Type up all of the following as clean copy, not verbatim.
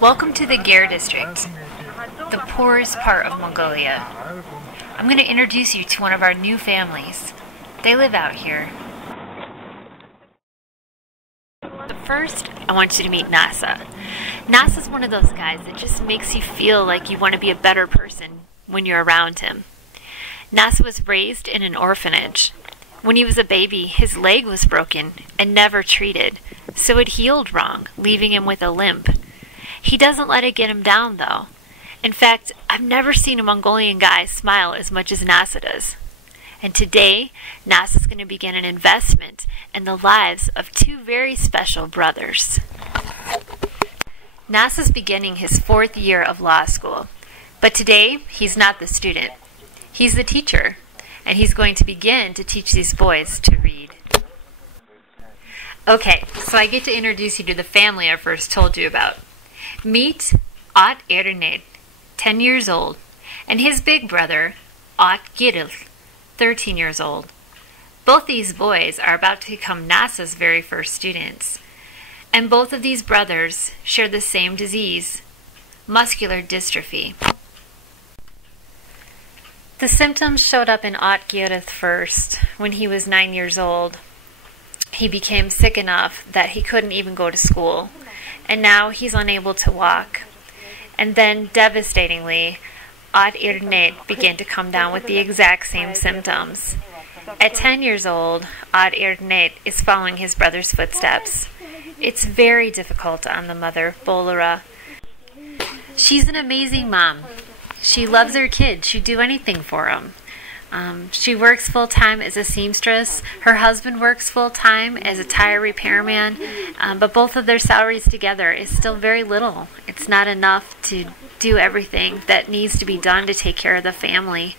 Welcome to the Gare District, the poorest part of Mongolia. I'm going to introduce you to one of our new families. They live out here. But first, I want you to meet Nasa. Nasa's one of those guys that just makes you feel like you want to be a better person when you're around him. Nasa was raised in an orphanage. When he was a baby, his leg was broken and never treated, so it healed wrong, leaving him with a limp. He doesn't let it get him down, though. In fact, I've never seen a Mongolian guy smile as much as Nasa does. And today, Nasa's going to begin an investment in the lives of two very special brothers. Nasa's beginning his 4th year of law school, but today he's not the student. He's the teacher, and he's going to begin to teach these boys to read. Okay, so I get to introduce you to the family I first told you about. Meet At Erned, 10 years old, and his big brother, At Giril, 13 years old. Both these boys are about to become Nasa's very first students. And both of these brothers share the same disease, muscular dystrophy. The symptoms showed up in At Giril first when he was 9 years old. He became sick enough that he couldn't even go to school. And now he's unable to walk. And then, devastatingly, At Erned began to come down with the exact same symptoms. At 10 years old, At Erned is following his brother's footsteps. It's very difficult on the mother, Bolera. She's an amazing mom. She loves her kids. She'd do anything for them. She works full-time as a seamstress. Her husband works full-time as a tire repairman, but both of their salaries together is still very little. It's not enough to do everything that needs to be done to take care of the family.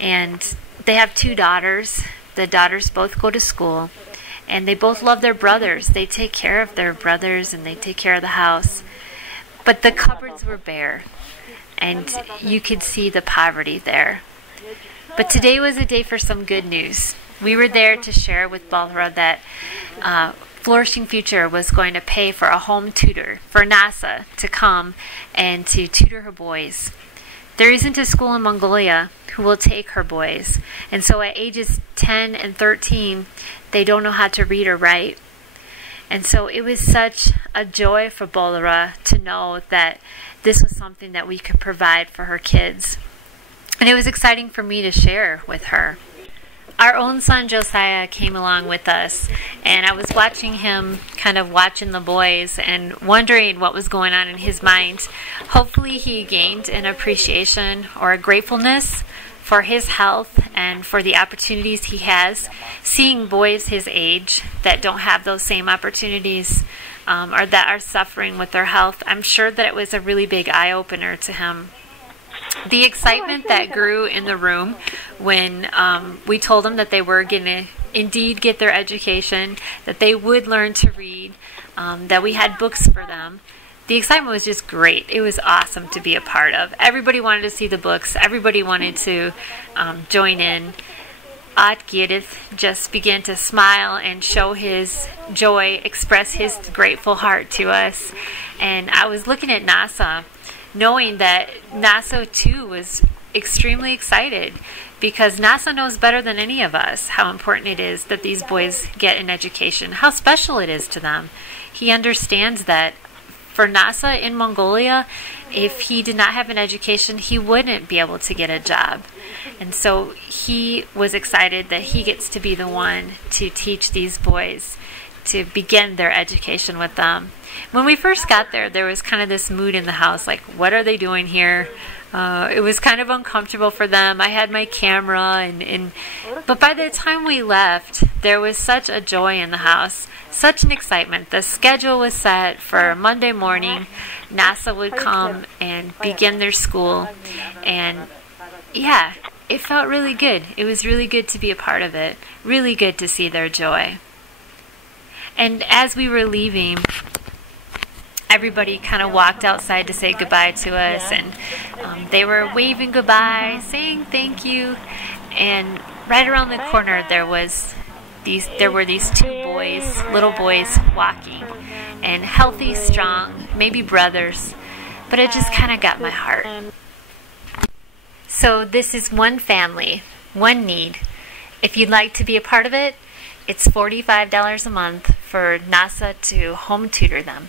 And they have 2 daughters. The daughters both go to school, and they both love their brothers. They take care of their brothers, and they take care of the house. But the cupboards were bare, and you could see the poverty there. But today was a day for some good news. We were there to share with Bolera that Flourishing Future was going to pay for a home tutor for Nasa to come and to tutor her boys. There isn't a school in Mongolia who will take her boys. And so at ages 10 and 13, they don't know how to read or write. And so it was such a joy for Bolera to know that this was something that we could provide for her kids. And it was exciting for me to share with her. Our own son Josiah came along with us, and I was watching him, kind of watching the boys and wondering what was going on in his mind. Hopefully he gained an appreciation or a gratefulness for his health and for the opportunities he has. Seeing boys his age that don't have those same opportunities or that are suffering with their health, I'm sure that it was a really big eye-opener to him. The excitement that grew in the room when we told them that they were going to indeed get their education, that they would learn to read, that we had books for them. The excitement was just great. It was awesome to be a part of. Everybody wanted to see the books. Everybody wanted to join in. At Giril just began to smile and show his joy, express his grateful heart to us. And I was looking at Nasa, knowing that Nasa too was extremely excited, because Nasa knows better than any of us how important it is that these boys get an education, how special it is to them. He understands that for Nasa in Mongolia, if he did not have an education, he wouldn't be able to get a job. And so he was excited that he gets to be the one to teach these boys to begin their education with them. When we first got there, there was kind of this mood in the house, like, what are they doing here? It was kind of uncomfortable for them. I had my camera, but by the time we left, there was such a joy in the house, such an excitement. The schedule was set for Monday morning. Nasa would come and begin their school, and yeah, it felt really good. It was really good to be a part of it, really good to see their joy. And as we were leaving, everybody kind of walked outside to say goodbye to us, and they were waving goodbye, saying thank you, and right around the corner there was there were these two boys, little boys, walking, and healthy, strong, maybe brothers, but it just kind of got my heart. So this is one family, one need. If you'd like to be a part of it, it's $45 a month for NASA to home tutor them.